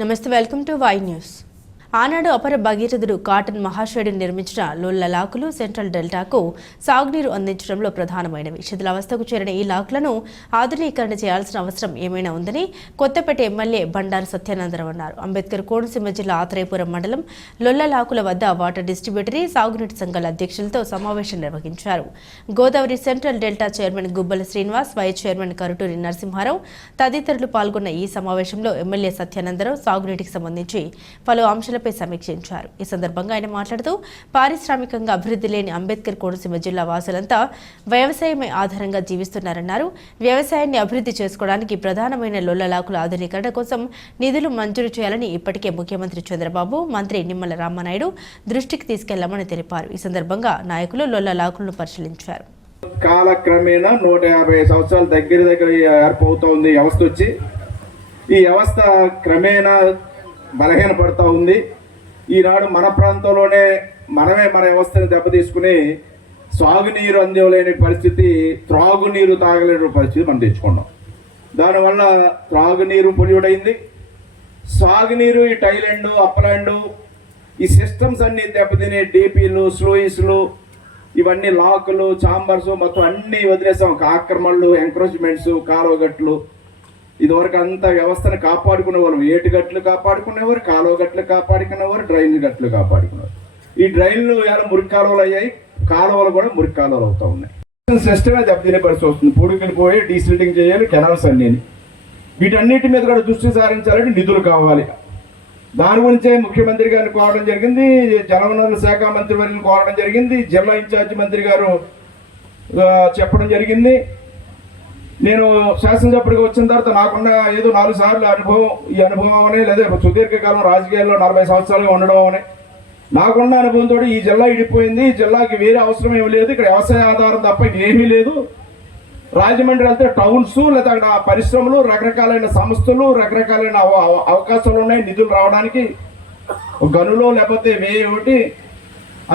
నమస్తే, welcome to Y news. ఆనాడు అపర భగీరథుడు కాటన్ మహాశయుడు నిర్మించిన లోల్ల లాకులు సెంట్రల్ డెల్టాకు సాగునీరు అందించడంలో ప్రధానమైనవి. శిథిలావస్థకు చేరిన ఈ లాకులను ఆధునీకరణ చేయాల్సిన అవసరం ఏమైనా ఉందని కొత్తపేట ఎమ్మెల్యే బండారు సత్యానందరావు అన్నారు. అంబేద్కర్ కోనసీమ జిల్లా ఆత్రేయపురం మండలం లొల్ల లాకుల వద్ద వాటర్ డిస్ట్రిబ్యూటరీ సాగునీటి సంఘాల అధ్యక్షులతో సమావేశం నిర్వహించారు. గోదావరి సెంట్రల్ డెల్టా చైర్మన్ గుబ్బల శ్రీనివాస్, వైస్ చైర్మన్ కరుటూరి నరసింహారావు తదితరులు పాల్గొన్న ఈ సమావేశంలో ఎమ్మెల్యే సత్యానందరావు సాగునీటికి సంబంధించి పలు అంశాల సమీక్షించారు. ఈ సందర్భంగా ఆయన మాట్లాడుతూ పారిశ్రామికంగా అభివృద్ధి లేని అంబేద్కర్ కోనసీమ జిల్లా వాసులంతా వ్యవసాయమే ఆధారంగా జీవిస్తున్నారన్నారు. వ్యవసాయాన్ని అభివృద్ధి చేసుకోవడానికి ప్రధానమైన లొల్ల లాకుల ఆధునీకరణ కోసం నిధులు మంజూరు చేయాలని ఇప్పటికే ముఖ్యమంత్రి చంద్రబాబు, మంత్రి నిమ్మల రామనాయుడు దృష్టికి తీసుకెళ్లామని తెలిపారు. ఈ సందర్భంగా నాయకులు లొల్ల లాకులను పరిశీలించారు. కాలక్రమేణా 150 సంవత్సరాల దగ్గర ఏర్పవుతోంది వ్యవస్థ వచ్చి. ఈ వ్యవస్థ క్రమేణా బలహీనపడుతూ ఉంది. ఈనాడు మన ప్రాంతంలోనే మనమే మన వ్యవస్థని దెబ్బతీసుకుని సాగునీరు అందివ్వలేని పరిస్థితి, త్రాగునీరు తాగలేని పరిస్థితి మనం తెచ్చుకున్నాం. దానివల్ల త్రాగునీరు పొల్యూడైంది, సాగునీరు ఈ టైలాండ్, అప్పలాండ్ ఈ సిస్టమ్స్ అన్నీ దెబ్బతిని డీపీలు, స్లూయిస్లు, ఇవన్నీ లాకులు, చాంబర్స్ మొత్తం అన్నీ వదిలేసాం. ఆక్రమణలు, ఎంక్రోచ్మెంట్స్, కాలువగట్లు, ఇదివరకు అంతా వ్యవస్థను కాపాడుకునేవారు. ఏటుగట్లు కాపాడుకునేవారు, కాలువగట్లు కాపాడుకునేవారు, డ్రైన్ గట్లు కాపాడుకునేవారు. ఈ డ్రైన్లు ఎలా మురికి కాలువలు అయ్యాయి, కాలువలు కూడా మురికి కాలువలు అవుతూ ఉన్నాయి. సిస్టమే దెబ్బతినే పరిస్థితి వస్తుంది. పూడికలు పోయి డీసిల్టింగ్ చేయాలి, కెనాల్స్ అన్నీ. వీటన్నిటి మీద కూడా దృష్టి సారించాలంటే నిధులు కావాలి. దాని గురించే ముఖ్యమంత్రి గారిని కోరడం జరిగింది, జలవనరుల శాఖ మంత్రి వారిని కోరడం జరిగింది, జిల్లా ఇన్ఛార్జి మంత్రి గారు చెప్పడం జరిగింది. నేను శాసనసభ్యుడిగా వచ్చిన తర్వాత నాకున్న ఏదో 4 సార్లు అనుభవం, ఈ అనుభవం అనే లేదా సుదీర్ఘకాలం రాజకీయాల్లో 40 సంవత్సరాలుగా ఉండడం అనే నాకున్న అనుభవంతో ఈ జిల్లా ఇడిపోయింది. ఈ జిల్లాకి వేరే అవసరం ఏమి లేదు, ఇక్కడ వ్యవసాయ ఆధారం తప్ప ఏమీ లేదు. రాజమండ్రి వెళ్తే టౌన్స్ లేదా అక్కడ పరిశ్రమలు, రకరకాలైన సంస్థలు, రకరకాలైన అవకాశాలు ఉన్నాయి నిధులు రావడానికి. గనులు లేకపోతే ఒకటి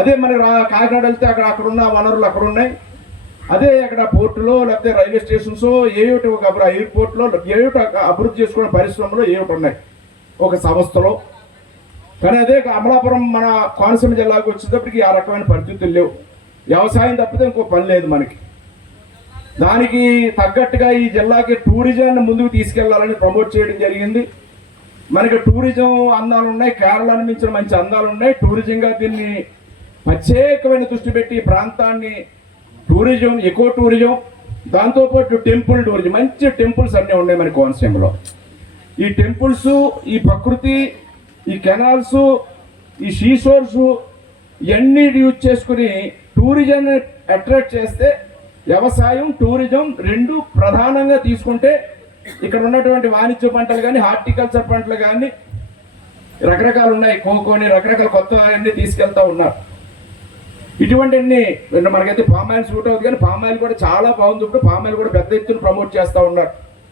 అదే మన కాకినాడ వెళ్తే అక్కడున్న వనరులు అక్కడ ఉన్నాయి. అదే అక్కడ పోర్టులో లేకపోతే రైల్వే స్టేషన్స్ ఏమిటి, ఒక ఎయిర్పోర్ట్లో ఏమిటి అభివృద్ధి చేసుకునే పరిశ్రమలు ఏమిటి ఉన్నాయి ఒక సంస్థలో. కానీ అదే అమలాపురం మన కోనసీమ జిల్లాకు వచ్చేటప్పటికి ఆ రకమైన పరిస్థితులు లేవు. వ్యవసాయం తప్పితే ఇంకో పని లేదు మనకి. దానికి తగ్గట్టుగా ఈ జిల్లాకి టూరిజాన్ని ముందుకు తీసుకెళ్లాలని ప్రమోట్ చేయడం జరిగింది. మనకి టూరిజం అందాలు ఉన్నాయి, కేరళను మించిన మంచి అందాలు ఉన్నాయి. టూరిజంగా దీన్ని ప్రత్యేకమైన దృష్టి పెట్టి ప్రాంతాన్ని టూరిజం, ఎకో టూరిజం, దాంతోపాటు టెంపుల్ టూరిజం, మంచి టెంపుల్స్ అన్నీ ఉన్నాయి మన కోనసీమలో. ఈ టెంపుల్స్, ఈ ప్రకృతి, ఈ కెనాల్స్, ఈ షీషోర్స్ ఇవన్నీ యూజ్ చేసుకుని టూరిజాన్ని అట్రాక్ట్ చేస్తే వ్యవసాయం, టూరిజం రెండు ప్రధానంగా తీసుకుంటే ఇక్కడ ఉన్నటువంటి వాణిజ్య పంటలు కానీ, హార్టికల్చర్ పంటలు కానీ రకరకాలు ఉన్నాయి. కోకోని రకరకాల కొత్త అన్నీ తీసుకెళ్తా ఉన్నారు. ఇటువంటి మనకైతే పామాయిల్ సూట్ అవుతుంది, కానీ పామాయిల్ కూడా చాలా బాగుంది. ఇప్పుడు పామాయిల్ కూడా పెద్ద ఎత్తున ప్రమోట్ చేస్తూ ఉన్నారు.